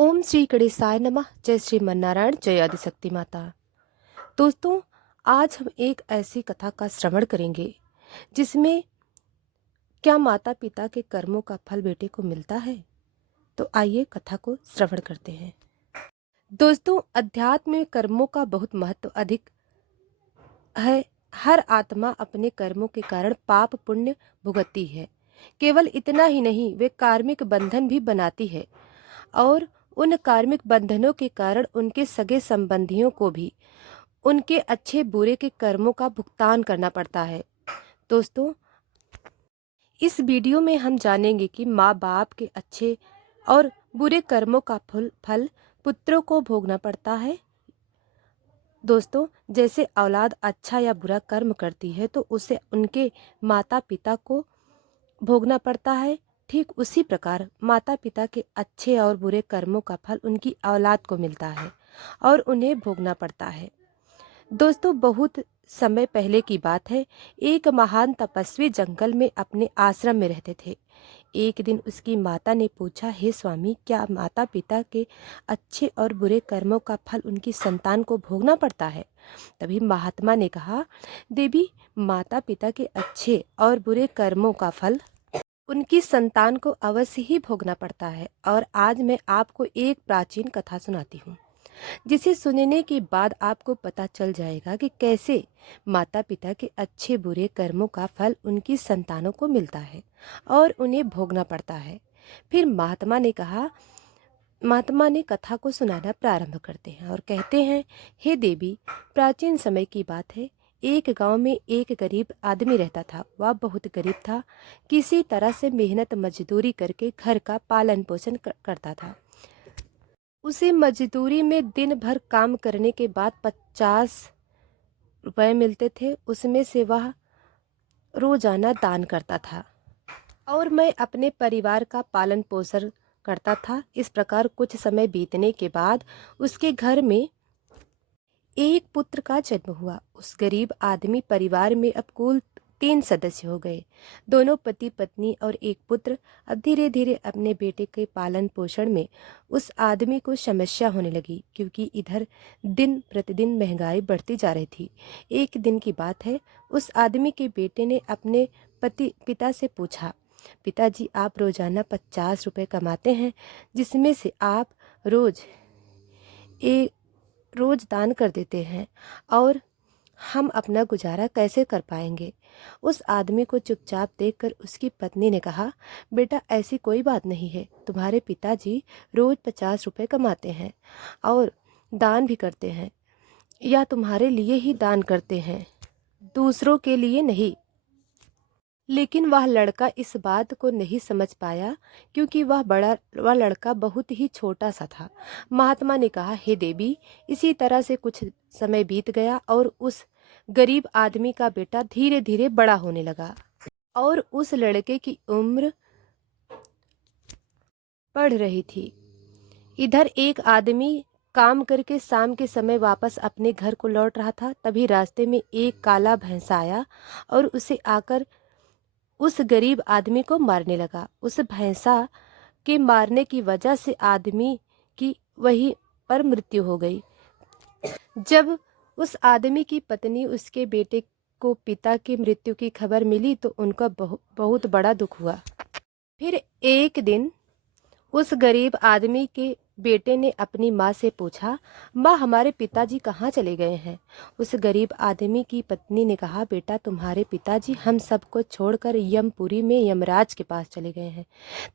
ओम श्री गणेशाय नमः। जय श्री मन्नारायण, जय आदिशक्ति माता। दोस्तों, आज हम एक ऐसी कथा का श्रवण करेंगे जिसमें क्या माता पिता के कर्मों का फल बेटे को मिलता है। तो आइए कथा को श्रवण करते हैं। दोस्तों, अध्यात्म में कर्मों का बहुत महत्व अधिक है। हर आत्मा अपने कर्मों के कारण पाप पुण्य भुगतती है। केवल इतना ही नहीं, वे कार्मिक बंधन भी बनाती है और उन कार्मिक बंधनों के कारण उनके सगे संबंधियों को भी उनके अच्छे बुरे के कर्मों का भुगतान करना पड़ता है। दोस्तों, इस वीडियो में हम जानेंगे कि माँ बाप के अच्छे और बुरे कर्मों का फल पुत्रों को भोगना पड़ता है। दोस्तों, जैसे औलाद अच्छा या बुरा कर्म करती है तो उसे उनके माता पिता को भोगना पड़ता है। ठीक उसी प्रकार माता पिता के अच्छे और बुरे कर्मों का फल उनकी औलाद को मिलता है और उन्हें भोगना पड़ता है। दोस्तों, बहुत समय पहले की बात है। एक महान तपस्वी जंगल में अपने आश्रम में रहते थे। एक दिन उसकी माता ने पूछा, हे स्वामी, क्या माता पिता के अच्छे और बुरे कर्मों का फल उनकी संतान को भोगना पड़ता है? तभी महात्मा ने कहा, देवी, माता पिता के अच्छे और बुरे कर्मों का फल उनकी संतान को अवश्य ही भोगना पड़ता है। और आज मैं आपको एक प्राचीन कथा सुनाती हूँ, जिसे सुनने के बाद आपको पता चल जाएगा कि कैसे माता पिता के अच्छे बुरे कर्मों का फल उनकी संतानों को मिलता है और उन्हें भोगना पड़ता है। फिर महात्मा ने कथा को सुनाना प्रारंभ करते हैं और कहते हैं, हे देवी, प्राचीन समय की बात है। एक गांव में एक गरीब आदमी रहता था। वह बहुत गरीब था। किसी तरह से मेहनत मजदूरी करके घर का पालन पोषण करता था। उसे मजदूरी में दिन भर काम करने के बाद 50 रुपए मिलते थे। उसमें से वह रोजाना दान करता था और मैं अपने परिवार का पालन पोषण करता था। इस प्रकार कुछ समय बीतने के बाद उसके घर में एक पुत्र का जन्म हुआ। उस गरीब आदमी परिवार में अब कुल 3 सदस्य हो गए। दोनों पति पत्नी और एक पुत्र। अब धीरे धीरे अपने बेटे के पालन पोषण में उस आदमी को समस्या होने लगी, क्योंकि इधर दिन प्रतिदिन महंगाई बढ़ती जा रही थी। एक दिन की बात है, उस आदमी के बेटे ने अपने पिता से पूछा, पिताजी, आप रोजाना 50 रुपए कमाते हैं, जिसमें से आप रोज एक रोज दान कर देते हैं, और हम अपना गुजारा कैसे कर पाएंगे? उस आदमी को चुपचाप देखकर उसकी पत्नी ने कहा, बेटा, ऐसी कोई बात नहीं है। तुम्हारे पिताजी रोज 50 रुपए कमाते हैं और दान भी करते हैं, या तुम्हारे लिए ही दान करते हैं, दूसरों के लिए नहीं। लेकिन वह लड़का इस बात को नहीं समझ पाया, क्योंकि वह लड़का बहुत ही छोटा सा था। महात्मा ने कहा, हे देवी, इसी तरह से कुछ समय बीत गया और उस गरीब आदमी का बेटा धीरे धीरे बड़ा होने लगा और उस लड़के की उम्र बढ़ रही थी। इधर एक आदमी काम करके शाम के समय वापस अपने घर को लौट रहा था। तभी रास्ते में एक काला भैंसा आया और उसे आकर उस गरीब आदमी को मारने लगा। उस भैंसा के मारने की वजह से आदमी की वहीं पर मृत्यु हो गई। जब उस आदमी की पत्नी उसके बेटे को पिता की मृत्यु की खबर मिली तो उनका बहुत बड़ा दुख हुआ। फिर एक दिन उस गरीब आदमी के बेटे ने अपनी माँ से पूछा, माँ, हमारे पिताजी कहाँ चले गए हैं? उस गरीब आदमी की पत्नी ने कहा, बेटा, तुम्हारे पिताजी हम सबको छोड़कर यमपुरी में यमराज के पास चले गए हैं।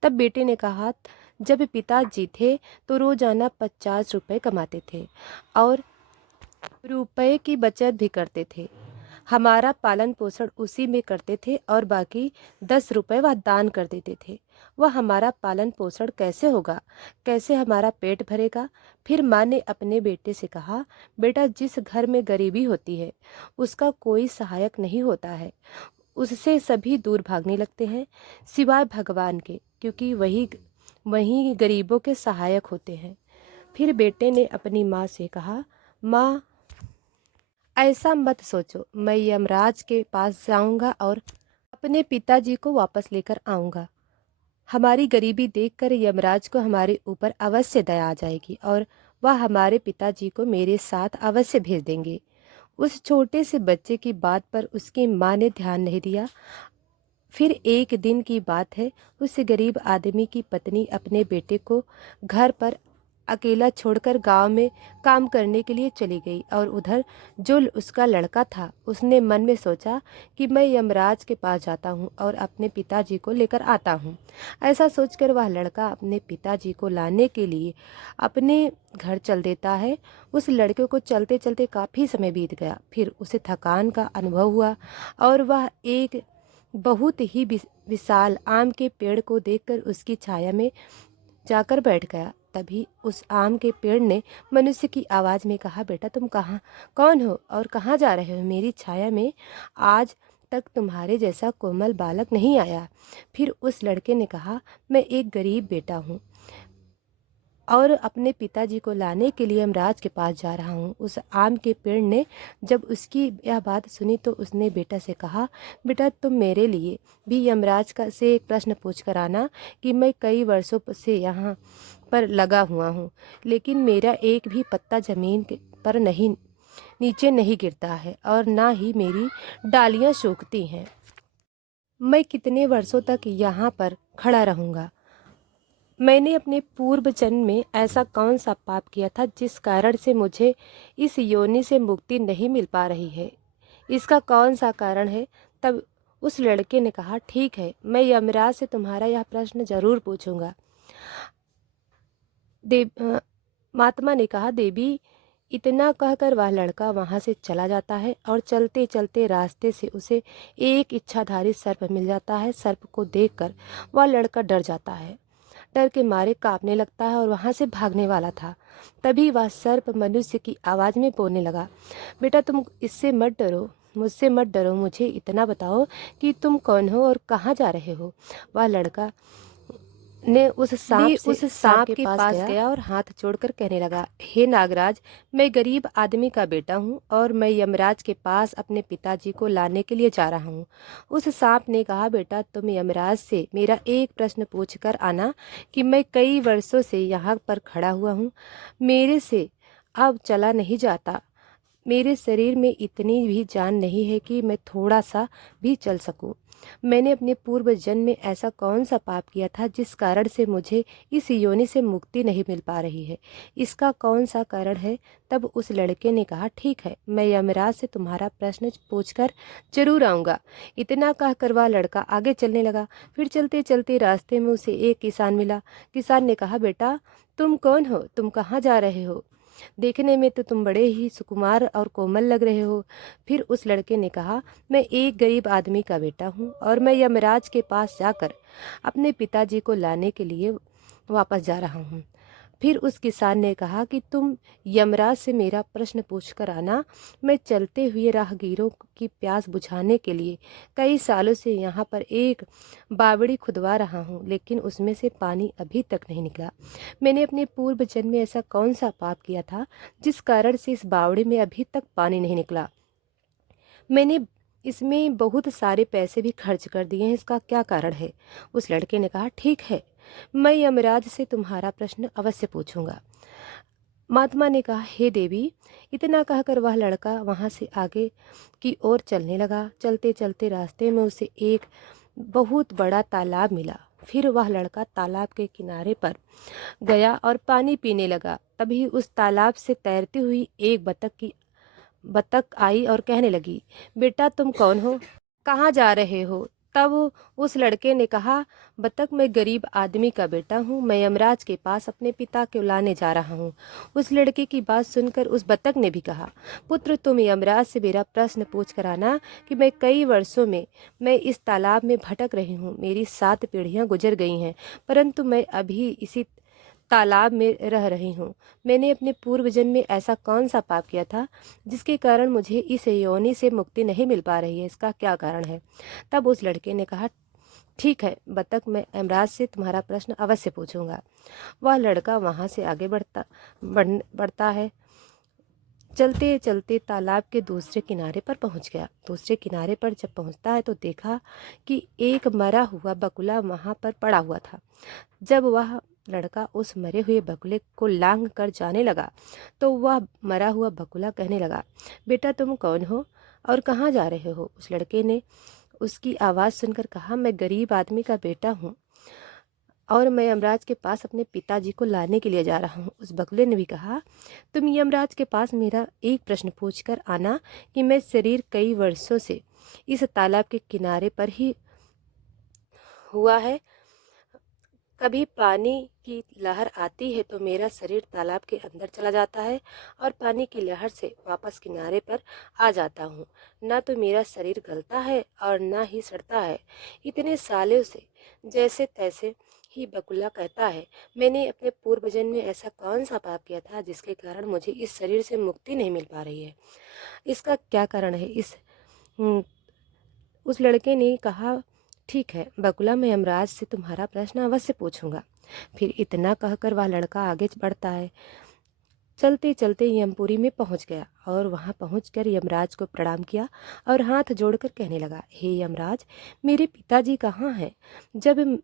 तब बेटे ने कहा, जब पिताजी थे तो रोजाना 50 रुपए कमाते थे और रुपए की बचत भी करते थे। हमारा पालन पोषण उसी में करते थे और बाकी 10 रुपए वह दान कर देते थे। वह हमारा पालन पोषण कैसे होगा? कैसे हमारा पेट भरेगा? फिर माँ ने अपने बेटे से कहा, बेटा, जिस घर में गरीबी होती है उसका कोई सहायक नहीं होता है। उससे सभी दूर भागने लगते हैं, सिवाय भगवान के, क्योंकि वही गरीबों के सहायक होते हैं। फिर बेटे ने अपनी माँ से कहा, माँ, ऐसा मत सोचो, मैं यमराज के पास जाऊंगा और अपने पिताजी को वापस लेकर आऊंगा। हमारी गरीबी देखकर यमराज को हमारे ऊपर अवश्य दया आ जाएगी और वह हमारे पिताजी को मेरे साथ अवश्य भेज देंगे। उस छोटे से बच्चे की बात पर उसकी माँ ने ध्यान नहीं दिया। फिर एक दिन की बात है, उस गरीब आदमी की पत्नी अपने बेटे को घर पर अकेला छोड़कर गांव में काम करने के लिए चली गई और उधर जो उसका लड़का था उसने मन में सोचा कि मैं यमराज के पास जाता हूं और अपने पिताजी को लेकर आता हूं। ऐसा सोचकर वह लड़का अपने पिताजी को लाने के लिए अपने घर चल देता है। उस लड़के को चलते चलते काफ़ी समय बीत गया। फिर उसे थकान का अनुभव हुआ और वह एक बहुत ही विशाल आम के पेड़ को देखकर उसकी छाया में जाकर बैठ गया। तभी उस आम के पेड़ ने मनुष्य की आवाज़ में कहा, बेटा तुम कौन हो और कहाँ जा रहे हो? मेरी छाया में आज तक तुम्हारे जैसा कोमल बालक नहीं आया। फिर उस लड़के ने कहा, मैं एक गरीब बेटा हूँ और अपने पिताजी को लाने के लिए यमराज के पास जा रहा हूँ। उस आम के पेड़ ने जब उसकी यह बात सुनी तो उसने बेटा से कहा, बेटा तुम मेरे लिए भी यमराज का से एक प्रश्न पूछ कर आना कि मैं कई वर्षों से यहाँ पर लगा हुआ हूँ, लेकिन मेरा एक भी पत्ता जमीन पर नीचे नहीं गिरता है और ना ही मेरी डालियाँ सूखती हैं। मैं कितने वर्षों तक यहाँ पर खड़ा रहूँगा? मैंने अपने पूर्व जन्म में ऐसा कौन सा पाप किया था जिस कारण से मुझे इस योनि से मुक्ति नहीं मिल पा रही है? इसका कौन सा कारण है? तब उस लड़के ने कहा, ठीक है, मैं यमराज से तुम्हारा यह प्रश्न जरूर पूछूंगा। महात्मा ने कहा, देवी। इतना कहकर वह लड़का वहां से चला जाता है और चलते चलते रास्ते से उसे एक इच्छाधारी सर्प मिल जाता है। सर्प को देखकर वह लड़का डर जाता है, डर के मारे कांपने लगता है और वहां से भागने वाला था। तभी वह सर्प मनुष्य की आवाज़ में बोलने लगा, बेटा तुम इससे मत डरो, मुझसे मत डरो, मुझे इतना बताओ कि तुम कौन हो और कहाँ जा रहे हो? वह लड़का ने उस सांप के पास गया और हाथ जोड़कर कहने लगा, हे नागराज, मैं गरीब आदमी का बेटा हूँ और मैं यमराज के पास अपने पिताजी को लाने के लिए जा रहा हूँ। उस सांप ने कहा, बेटा तुम यमराज से मेरा एक प्रश्न पूछ कर आना कि मैं कई वर्षों से यहाँ पर खड़ा हुआ हूँ, मेरे से अब चला नहीं जाता, मेरे शरीर में इतनी भी जान नहीं है कि मैं थोड़ा सा भी चल सकूं। मैंने अपने पूर्व जन्म में ऐसा कौन सा पाप किया था जिस कारण से मुझे इस योनि से मुक्ति नहीं मिल पा रही है? इसका कौन सा कारण है? तब उस लड़के ने कहा, ठीक है, मैं यमराज से तुम्हारा प्रश्न पूछकर जरूर आऊँगा। इतना कहकर वह लड़का आगे चलने लगा। फिर चलते चलते रास्ते में उसे एक किसान मिला। किसान ने कहा, बेटा तुम कौन हो? तुम कहाँ जा रहे हो? देखने में तो तुम बड़े ही सुकुमार और कोमल लग रहे हो। फिर उस लड़के ने कहा, मैं एक गरीब आदमी का बेटा हूँ और मैं यमराज के पास जाकर अपने पिताजी को लाने के लिए वापस जा रहा हूँ। फिर उस किसान ने कहा कि तुम यमराज से मेरा प्रश्न पूछ कर आना। मैं चलते हुए राहगीरों की प्यास बुझाने के लिए कई सालों से यहाँ पर एक बावड़ी खुदवा रहा हूँ, लेकिन उसमें से पानी अभी तक नहीं निकला। मैंने अपने पूर्व जन्म में ऐसा कौन सा पाप किया था जिस कारण से इस बावड़ी में अभी तक पानी नहीं निकला? मैंने इसमें बहुत सारे पैसे भी खर्च कर दिए हैं, इसका क्या कारण है? उस लड़के ने कहा, ठीक है, मैं यमराज से तुम्हारा प्रश्न अवश्य पूछूंगा। महात्मा ने कहा, हे देवी। इतना कहकर वह लड़का वहां से आगे की ओर चलने लगा। चलते चलते रास्ते में उसे एक बहुत बड़ा तालाब मिला। फिर वह लड़का तालाब के किनारे पर गया और पानी पीने लगा। तभी उस तालाब से तैरती हुई एक बतख आई और कहने लगी, बेटा तुम कौन हो? कहाँ जा रहे हो? तब उस लड़के ने कहा, बतख मैं गरीब आदमी का बेटा हूँ, मैं यमराज के पास अपने पिता को लाने जा रहा हूँ। उस लड़के की बात सुनकर उस बतख ने भी कहा, पुत्र तुम यमराज से मेरा प्रश्न पूछ कर आना कि मैं कई वर्षों में मैं इस तालाब में भटक रही हूँ, मेरी 7 पीढ़ियाँ गुजर गई हैं, परंतु मैं अभी इसी तालाब में रह रही हूँ। मैंने अपने पूर्व जन्म में ऐसा कौन सा पाप किया था जिसके कारण मुझे इस योनि से मुक्ति नहीं मिल पा रही है? इसका क्या कारण है? तब उस लड़के ने कहा, ठीक है बतख, मैं यमराज से तुम्हारा प्रश्न अवश्य पूछूंगा। वह लड़का वहां से आगे बढ़ता है। चलते चलते तालाब के दूसरे किनारे पर पहुंच गया। दूसरे किनारे पर जब पहुंचता है तो देखा कि एक मरा हुआ बगुला वहां पर पड़ा हुआ था। जब वह लड़का उस मरे हुए बगुले को लांघ कर जाने लगा तो वह मरा हुआ बगुला कहने लगा, बेटा तुम कौन हो और कहाँ जा रहे हो? उस लड़के ने उसकी आवाज़ सुनकर कहा, मैं गरीब आदमी का बेटा हूँ और मैं यमराज के पास अपने पिताजी को लाने के लिए जा रहा हूँ। उस बगुले ने भी कहा, तुम यमराज के पास मेरा एक प्रश्न पूछ कर आना कि मैं शरीर कई वर्षों से इस तालाब के किनारे पर ही हुआ है। कभी पानी की लहर आती है तो मेरा शरीर तालाब के अंदर चला जाता है और पानी की लहर से वापस किनारे पर आ जाता हूँ। ना तो मेरा शरीर गलता है और ना ही सड़ता है। इतने सालों से जैसे तैसे ही बगुला कहता है, मैंने अपने पूर्व जन्म में ऐसा कौन सा पाप किया था जिसके कारण मुझे इस शरीर से मुक्ति नहीं मिल पा रही है? इसका क्या कारण है? उस लड़के ने कहा, ठीक है बकुला, मैं यमराज से तुम्हारा प्रश्न अवश्य पूछूंगा। फिर इतना कहकर वह लड़का आगे बढ़ता है। चलते चलते यमपुरी में पहुंच गया और वहां पहुंचकर यमराज को प्रणाम किया और हाथ जोड़कर कहने लगा, हे यमराज, मेरे पिताजी कहाँ हैं? जब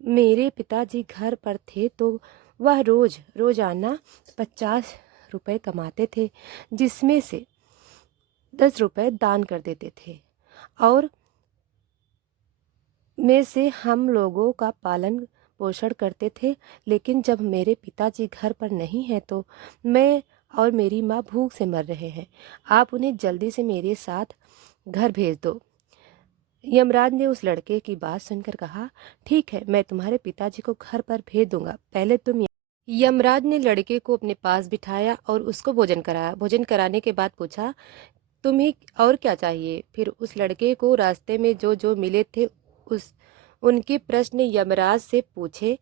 मेरे पिताजी घर पर थे तो वह रोजाना 50 रुपए कमाते थे, जिसमें से 10 रुपए दान कर देते थे और में से हम लोगों का पालन पोषण करते थे। लेकिन जब मेरे पिताजी घर पर नहीं हैं तो मैं और मेरी माँ भूख से मर रहे हैं। आप उन्हें जल्दी से मेरे साथ घर भेज दो। यमराज ने उस लड़के की बात सुनकर कहा, ठीक है, मैं तुम्हारे पिताजी को घर पर भेज दूंगा। पहले तुम यमराज ने लड़के को अपने पास बिठाया और उसको भोजन कराया। भोजन कराने के बाद पूछा, तुम्हें और क्या चाहिए? फिर उस लड़के को रास्ते में जो जो मिले थे उस उनके प्रश्न यमराज से पूछे।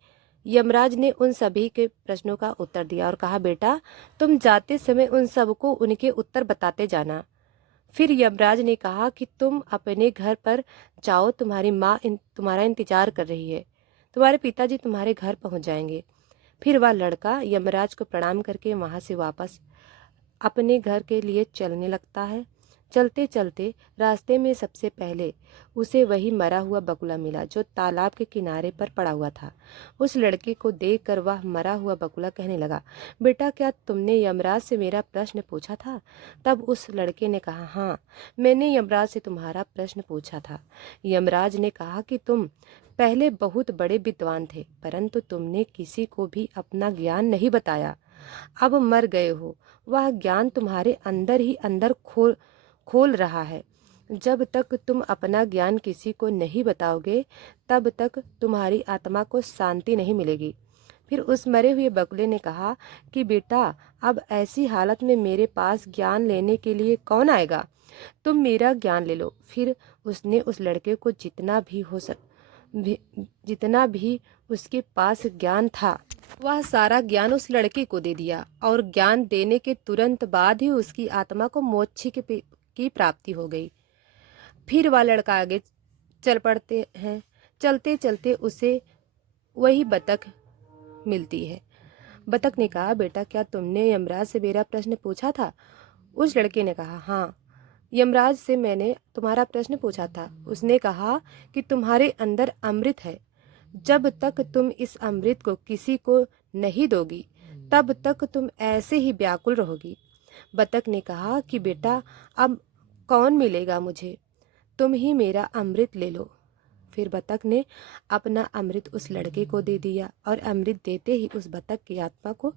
यमराज ने उन सभी के प्रश्नों का उत्तर दिया और कहा, बेटा तुम जाते समय उन सबको उनके उत्तर बताते जाना। फिर यमराज ने कहा कि तुम अपने घर पर जाओ, तुम्हारी माँ तुम्हारा इंतजार कर रही है। तुम्हारे पिताजी तुम्हारे घर पहुंच जाएंगे। फिर वह लड़का यमराज को प्रणाम करके वहां से वापस अपने घर के लिए चलने लगता है। चलते चलते रास्ते में सबसे पहले उसे वही मरा हुआ बगुला मिला जो तालाब के किनारे पर पड़ा हुआ था। उस लड़के को देखकर वह मरा हुआ बगुला कहने लगा, बेटा क्या तुमने यमराज से मेरा प्रश्न पूछा था? तब उस लड़के ने कहा, हाँ, मैंने यमराज से तुम्हारा प्रश्न पूछा था। यमराज ने कहा कि तुम पहले बहुत बड़े विद्वान थे, परंतु तुमने किसी को भी अपना ज्ञान नहीं बताया। अब मर गए हो, वह ज्ञान तुम्हारे अंदर ही अंदर खोल रहा है। जब तक तुम अपना ज्ञान किसी को नहीं बताओगे तब तक तुम्हारी आत्मा को शांति नहीं मिलेगी। फिर उस मरे हुए बगुले ने कहा कि बेटा अब ऐसी हालत में मेरे पास ज्ञान लेने के लिए कौन आएगा? तुम मेरा ज्ञान ले लो। फिर उसने उस लड़के को जितना भी उसके पास ज्ञान था वह सारा ज्ञान उस लड़के को दे दिया और ज्ञान देने के तुरंत बाद ही उसकी आत्मा को मोक्ष की प्राप्ति हो गई। फिर वह लड़का आगे चल पड़ते हैं। चलते चलते उसे वही बतख मिलती है। बतख ने कहा, बेटा क्या तुमने यमराज से मेरा प्रश्न पूछा था? उस लड़के ने कहा, हाँ, यमराज से मैंने तुम्हारा प्रश्न पूछा था। उसने कहा कि तुम्हारे अंदर अमृत है। जब तक तुम इस अमृत को किसी को नहीं दोगी तब तक तुम ऐसे ही व्याकुल रहोगी। बतख ने कहा कि बेटा अब कौन मिलेगा मुझे? तुम ही मेरा अमृत ले लो। फिर बतख ने अपना अमृत उस लड़के को दे दिया और अमृत देते ही उस बतख की आत्मा को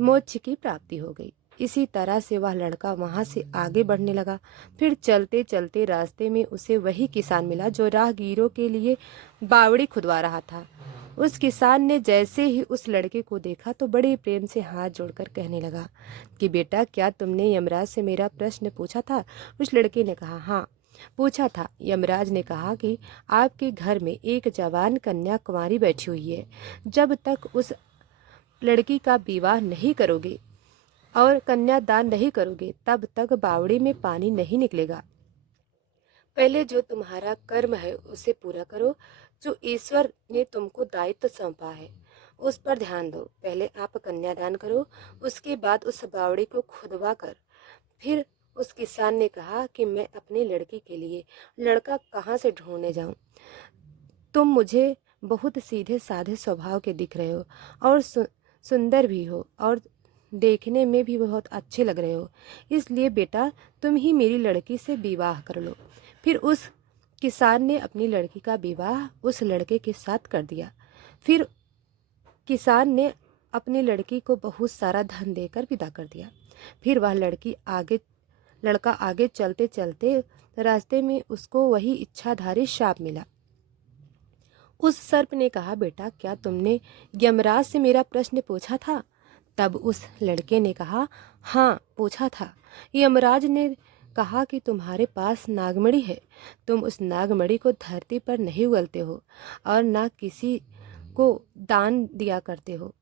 मोक्ष की प्राप्ति हो गई। इसी तरह से वह लड़का वहां से आगे बढ़ने लगा। फिर चलते चलते रास्ते में उसे वही किसान मिला जो राहगीरों के लिए बावड़ी खुदवा रहा था। उस किसान ने जैसे ही उस लड़के को देखा तो बड़े प्रेम से हाथ जोड़कर कहने लगा कि बेटा क्या तुमने यमराज से मेरा प्रश्न पूछा था? उस लड़के ने कहा, हाँ, पूछा था। यमराज ने कहा कि आपके घर में एक जवान कन्या कुंवारी बैठी हुई है। जब तक उस लड़की का विवाह नहीं करोगे और कन्यादान नहीं करोगे तब तक बावड़ी में पानी नहीं निकलेगा। पहले जो तुम्हारा कर्म है उसे पूरा करो। जो ईश्वर ने तुमको दायित्व सौंपा है उस पर ध्यान दो। पहले आप कन्यादान करो, उसके बाद उस बावड़ी को खुदवा कर फिर उस किसान ने कहा कि मैं अपनी लड़की के लिए लड़का कहाँ से ढूंढने जाऊं? तुम मुझे बहुत सीधे साधे स्वभाव के दिख रहे हो और सुंदर भी हो और देखने में भी बहुत अच्छे लग रहे हो, इसलिए बेटा तुम ही मेरी लड़की से विवाह कर लो। फिर उस किसान ने अपनी लड़की का विवाह उस लड़के के साथ कर दिया। फिर किसान ने अपनी लड़की को बहुत सारा धन देकर विदा कर दिया। फिर वह लड़का आगे चलते चलते रास्ते में उसको वही इच्छाधारी सांप मिला। उस सर्प ने कहा, बेटा क्या तुमने यमराज से मेरा प्रश्न पूछा था? तब उस लड़के ने कहा, हाँ पूछा था। यमराज ने कहा कि तुम्हारे पास नागमणि है, तुम उस नागमणि को धरती पर नहीं उगलते हो और ना किसी को दान दिया करते हो।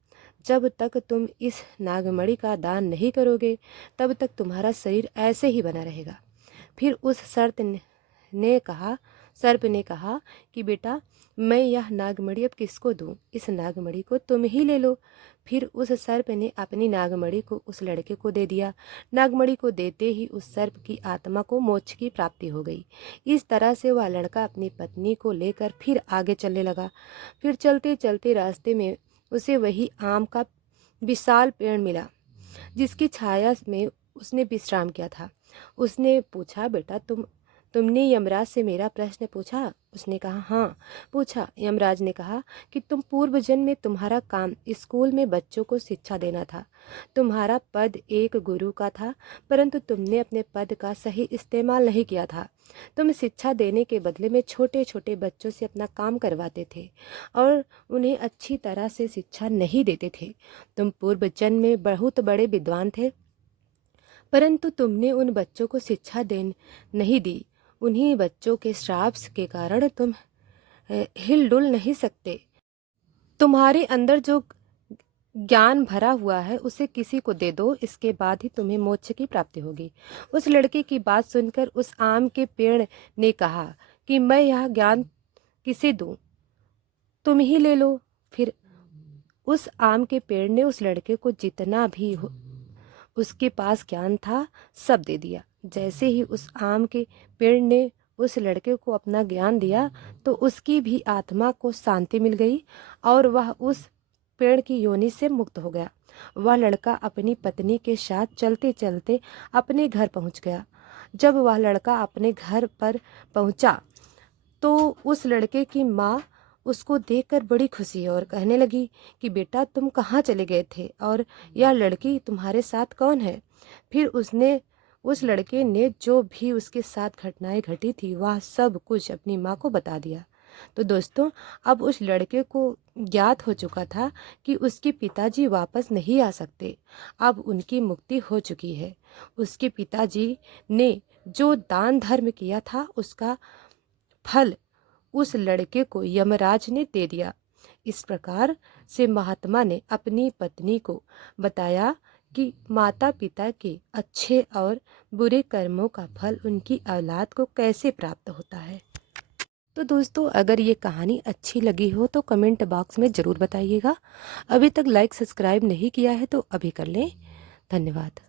जब तक तुम इस नागमणि का दान नहीं करोगे तब तक तुम्हारा शरीर ऐसे ही बना रहेगा। फिर उस सर्प ने कहा कि बेटा मैं यह नागमणि अब किसको दूं? इस नागमणि को तुम ही ले लो। फिर उस सर्प ने अपनी नागमणि को उस लड़के को दे दिया। नागमणि को देते ही उस सर्प की आत्मा को मोक्ष की प्राप्ति हो गई। इस तरह से वह लड़का अपनी पत्नी को लेकर फिर आगे चलने लगा। फिर चलते चलते रास्ते में उसे वही आम का विशाल पेड़ मिला जिसकी छाया में उसने विश्राम किया था। उसने पूछा, बेटा तुमने यमराज से मेरा प्रश्न पूछा? उसने कहा, हाँ पूछा। यमराज ने कहा कि तुम पूर्व जन्म में तुम्हारा काम स्कूल में बच्चों को शिक्षा देना था। तुम्हारा पद एक गुरु का था, परंतु तुमने अपने पद का सही इस्तेमाल नहीं किया था। तुम शिक्षा देने के बदले में छोटे छोटे बच्चों से अपना काम करवाते थे और उन्हें अच्छी तरह से शिक्षा नहीं देते थे। तुम पूर्व जन्म में बहुत बड़े विद्वान थे, परंतु तुमने उन बच्चों को शिक्षा नहीं दी। उन्हीं बच्चों के श्राप के कारण तुम हिलडुल नहीं सकते। तुम्हारे अंदर जो ज्ञान भरा हुआ है उसे किसी को दे दो, इसके बाद ही तुम्हें मोक्ष की प्राप्ति होगी। उस लड़के की बात सुनकर उस आम के पेड़ ने कहा कि मैं यह ज्ञान किसे दूं? तुम ही ले लो। फिर उस आम के पेड़ ने उस लड़के को जितना भी उसके पास ज्ञान था सब दे दिया। जैसे ही उस आम के पेड़ ने उस लड़के को अपना ज्ञान दिया तो उसकी भी आत्मा को शांति मिल गई और वह उस पेड़ की योनि से मुक्त हो गया। वह लड़का अपनी पत्नी के साथ चलते चलते अपने घर पहुंच गया। जब वह लड़का अपने घर पर पहुंचा तो उस लड़के की माँ उसको देखकर बड़ी खुशी और कहने लगी कि बेटा तुम कहाँ चले गए थे और यह लड़की तुम्हारे साथ कौन है? फिर उस लड़के ने जो भी उसके साथ घटनाएं घटी थी वह सब कुछ अपनी माँ को बता दिया। तो दोस्तों अब उस लड़के को ज्ञात हो चुका था कि उसके पिताजी वापस नहीं आ सकते, अब उनकी मुक्ति हो चुकी है। उसके पिताजी ने जो दान धर्म किया था उसका फल उस लड़के को यमराज ने दे दिया। इस प्रकार से महात्मा ने अपनी पत्नी को बताया कि माता पिता के अच्छे और बुरे कर्मों का फल उनकी औलाद को कैसे प्राप्त होता है। तो दोस्तों अगर ये कहानी अच्छी लगी हो तो कमेंट बॉक्स में ज़रूर बताइएगा। अभी तक लाइक सब्सक्राइब नहीं किया है तो अभी कर लें। धन्यवाद।